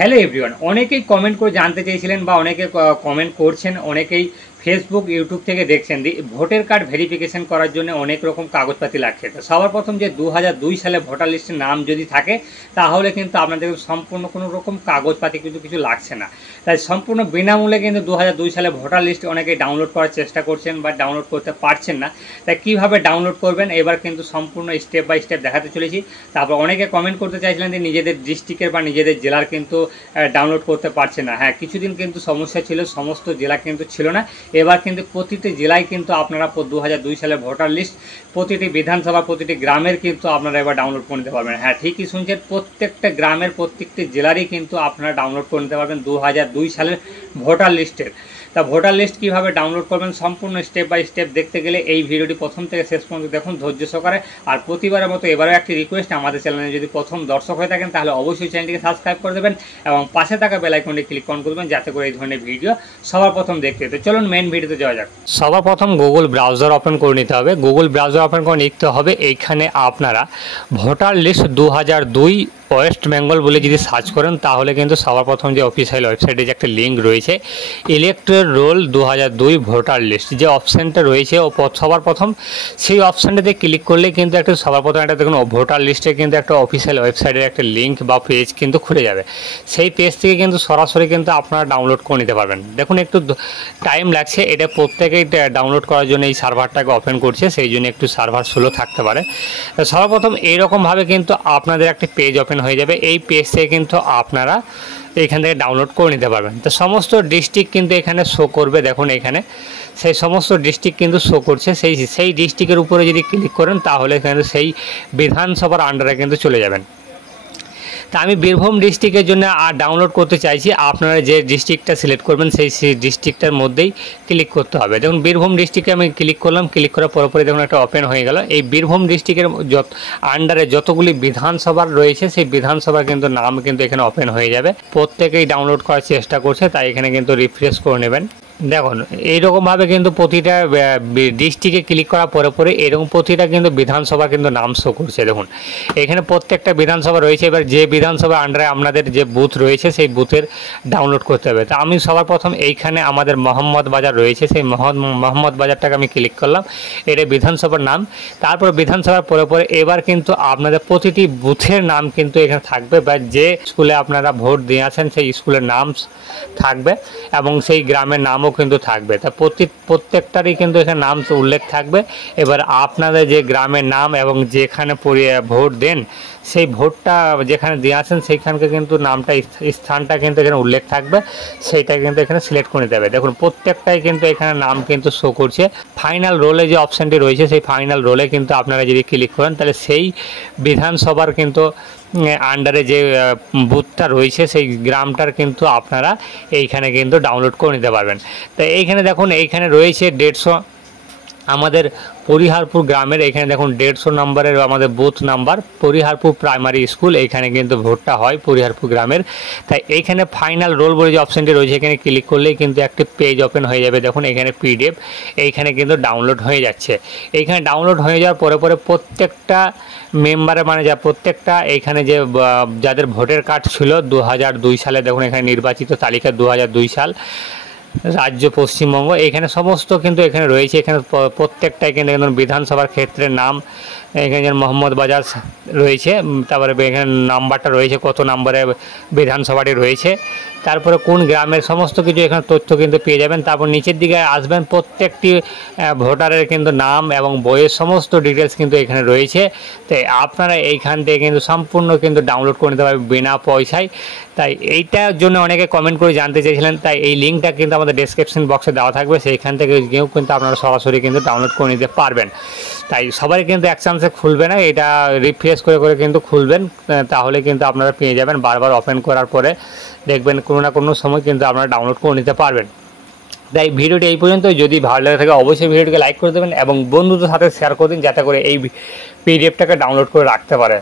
Hello everyone, অনেকেই comment করে জানতে চেয়েছিলেন বা অনেকে কমেন্ট করছেন, অনেকেই ফেসবুক ইউটিউব থেকে দেখছেন ভোটার কার্ড ভেরিফিকেশন করার জন্য অনেক রকম কাগজপাতি লাগছে। তো সবার প্রথম যে 2002 সালে ভোটার লিস্টের নাম যদি থাকে তাহলে কিন্তু আপনাদের সম্পূর্ণ কোনো রকম কাগজপাতি কিন্তু কিছু লাগছে না। তাই সম্পূর্ণ বিনামূল্যে কিন্তু 2002 সালে ভোটার লিস্ট অনেকেই ডাউনলোড করার চেষ্টা করছেন বা ডাউনলোড করতে পারছেন না। তাই কীভাবে ডাউনলোড করবেন এবার কিন্তু সম্পূর্ণ স্টেপ বাই স্টেপ দেখাতে চলেছি। তারপর অনেকে কমেন্ট করতে চাইছিলেন যে নিজেদের ডিস্ট্রিক্টের বা নিজেদের জেলার কিন্তু ডাউনলোড করতে পারছে না। হ্যাঁ, কিছুদিন কিন্তু সমস্যা ছিল, সমস্ত জেলা কিন্তু ছিল না। এবার কিন্তু প্রতিটি জেলায় কিন্তু আপনারা 2002 সালে ভোটার লিস্ট প্রতিটি বিধানসভা প্রতিটি গ্রামের কিন্তু আপনারা এবার ডাউনলোড করে নিতে পারবেন। হ্যাঁ, ঠিকই শুনছেন, প্রত্যেকটা গ্রামের প্রত্যেকটি জেলারই কিন্তু আপনারা ডাউনলোড করে নিতে পারবেন 2002 সালের ভোটার লিস্টের। তা ভোটার লিস্ট কীভাবে ডাউনলোড করবেন সম্পূর্ণ স্টেপ বাই স্টেপ দেখতে গেলে এই ভিডিওটি প্রথম থেকে শেষ পর্যন্ত দেখুন ধৈর্য সহকারে। আর প্রতিবারের মতো এবারও একটি রিকোয়েস্ট, আমাদের চ্যানেলে যদি প্রথম দর্শক হয়ে থাকেন তাহলে অবশ্যই চ্যানেলটিকে সাবস্ক্রাইব করে দেবেন এবং পাশে থাকা বেল আইকনটি ক্লিক অন করবেন যাতে করে এই ধরনের ভিডিও সবার প্রথম দেখতে। তো চলুন মেন ভিডিওতে যাওয়া যাক। সবার প্রথম গুগল ব্রাউজার ওপেন করে নিতে হবে। গুগল ব্রাউজার ওপেন করে নিতে হবে। এইখানে আপনারা ভোটার লিস্ট 2002 ওয়েস্ট বেঙ্গল বলে যদি সার্চ করেন তাহলে কিন্তু সবার প্রথম যে অফিসিয়াল ওয়েবসাইটে যে একটা লিঙ্ক রয়েছে ইলেক্টর রোল 2002 ভোটার লিস্ট যে অপশানটা রয়েছে ও সবার প্রথম সেই অপশানটাতে ক্লিক করলে কিন্তু একটা সবার প্রথম একটা দেখুন ভোটার লিস্টে কিন্তু একটা অফিসিয়াল ওয়েবসাইটের একটা লিঙ্ক বা পেজ কিন্তু খুলে যাবে। সেই পেজ থেকে কিন্তু সরাসরি কিন্তু আপনারা ডাউনলোড করে নিতে পারবেন। দেখুন একটু টাইম লাগছে, এটা প্রত্যেকেই ডাউনলোড করার জন্য এই সার্ভারটাকে ওপেন করছে, সেই জন্য একটু সার্ভার স্লো থাকতে পারে। সর্বপ্রথম এইরকমভাবে কিন্তু আপনাদের একটা পেজ ওপেন হয়ে যাবে। এই পেজ থেকে কিন্তু আপনারা এখান থেকে ডাউনলোড করে নিতে পারবেন। তো সমস্ত ডিস্ট্রিক্ট কিন্তু এখানে শো করবে। দেখুন এখানে সেই সমস্ত ডিস্ট্রিক্ট কিন্তু শো করছে। সেই ডিস্ট্রিক্টের উপরে যদি ক্লিক করেন তাহলে কিন্তু সেই বিধানসভার আন্ডারে কিন্তু চলে যাবেন। তা আমি বীরভূম ডিস্ট্রিক্টের জন্য আর ডাউনলোড করতে চাইছি। আপনারা যে ডিস্ট্রিক্টটা সিলেক্ট করবেন সেই ডিস্ট্রিক্টটার মধ্যেই ক্লিক করতে হবে। দেখুন বীরভূম ডিস্ট্রিক্টে আমি ক্লিক করলাম, ক্লিক করার পরে দেখুন একটা ওপেন হয়ে গেল। এই বীরভূম ডিস্ট্রিক্টের আন্ডারে যতগুলি বিধানসভা রয়েছে সেই বিধানসভার কিন্তু নাম কিন্তু এখানে ওপেন হয়ে যাবে। প্রত্যেকেই ডাউনলোড করার চেষ্টা করছে, তাই এখানে কিন্তু রিফ্রেশ করে নেবেন। দেখুন এইরকমভাবে কিন্তু প্রতিটা ডিস্ট্রিক্টে ক্লিক করার পরে এরকম প্রতিটা কিন্তু বিধানসভা কিন্তু নাম শো করছে। দেখুন এখানে প্রত্যেকটা বিধানসভা রয়েছে। এবার যে বিধানসভা আন্ডারে আপনাদের যে বুথ রয়েছে সেই বুথের ডাউনলোড করতে হবে। তা আমি সবার প্রথম এইখানে আমাদের মোহাম্মদ বাজার রয়েছে, সেই মোহাম্মদ বাজারটাকে আমি ক্লিক করলাম। এটা বিধানসভার নাম। তারপর বিধানসভার পরে এবার কিন্তু আপনাদের প্রতিটি বুথের নাম কিন্তু এখানে থাকবে বা যে স্কুলে আপনারা ভোট দিয়ে আসেন সেই স্কুলের নাম থাকবে এবং সেই গ্রামের নামও কিন্তু থাকবে। তা প্রত্যেকটারই কিন্তু এখানে নাম উল্লেখ থাকবে। এবার আপনাদের যে গ্রামের নাম এবং যেখানে ভোট দেন সেই ভোটটা যেখানে দিয়ে আসেন সেইখানকে কিন্তু নামটা স্থানটা কিন্তু এখানে উল্লেখ থাকবে, সেইটা কিন্তু এখানে সিলেক্ট করে নিতে হবে। দেখুন প্রত্যেকটাই কিন্তু এখানে নাম কিন্তু শো করছে। ফাইনাল রোলে যে অপশানটি রয়েছে সেই ফাইনাল রোলে কিন্তু আপনারা যদি ক্লিক করেন তাহলে সেই বিধানসভার কিন্তু আন্ডারে যে বুথটা রয়েছে সেই গ্রামটার কিন্তু আপনারা এইখানে কিন্তু ডাউনলোড করে নিতে পারবেন। তো এইখানে দেখুন এইখানে রয়েছে 150 আমাদের পরিহারপুর গ্রামের। এখানে দেখুন 150 নম্বরের আমাদের বুথ নাম্বার পরিহারপুর প্রাইমারি স্কুল, এইখানে কিন্তু ভোটটা হয় পরিহারপুর গ্রামের। তাই এইখানে ফাইনাল রোল বলে যে অপশানটি রয়েছে এখানে ক্লিক করলেই কিন্তু একটি পেজ ওপেন হয়ে যাবে। দেখুন এখানে পিডিএফ এইখানে কিন্তু ডাউনলোড হয়ে যাচ্ছে। এইখানে ডাউনলোড হয়ে যাওয়ার পরে প্রত্যেকটা মেম্বারে মানে যা প্রত্যেকটা এইখানে যে যাদের ভোটার কার্ড ছিল 2002 সালে, দেখুন এখানে নির্বাচিত তালিকা 2002 সাল, রাজ্য পশ্চিমবঙ্গ, এখানে সমস্ত কিন্তু এখানে রয়েছে। এখানে প্রত্যেকটাই কিন্তু বিধানসভার ক্ষেত্রের নাম এখানে যেন মোহাম্মদ বাজার রয়েছে, তারপরে এখানে নাম্বারটা রয়েছে কত নম্বরে বিধানসভাটি রয়েছে, তারপরে কোন গ্রামের সমস্ত কিছু এখানে তথ্য কিন্তু পেয়ে যাবেন। তারপর নিচের দিকে আসবেন প্রত্যেকটি ভোটারের কিন্তু নাম এবং বইয়ের সমস্ত ডিটেলস কিন্তু এখানে রয়েছে। তাই আপনারা এইখান থেকে কিন্তু সম্পূর্ণ কিন্তু ডাউনলোড করে নিতে পারবেন বিনা পয়সায়। তাই এইটার জন্য অনেকে কমেন্ট করে জানতে চেয়েছিলেন, তাই এই লিঙ্কটা কিন্তু আমাদের ডেসক্রিপশন বক্সে দেওয়া থাকবে, সেইখান থেকে গিয়েও কিন্তু আপনারা সরাসরি কিন্তু ডাউনলোড করে নিতে পারবেন। তাই সবাই কিন্তু এক চান্সে খুলবে না, এটা রিফ্রেশ করে কিন্তু খুলবেন, তাহলে কিন্তু আপনারা পেয়ে যাবেন। বারবার ওপেন করার পরে দেখবেন কোনো না কোনো সময় কিন্তু আপনারা ডাউনলোড করে নিতে পারবেন। তাই ভিডিওটি এই পর্যন্ত। যদি ভালো লাগে থাকে অবশ্যই ভিডিওটিকে লাইক করে দেবেন এবং বন্ধুদের সাথে শেয়ার করে দিন যাতে করে এই পিডিএফটাকে ডাউনলোড করে রাখতে পারে।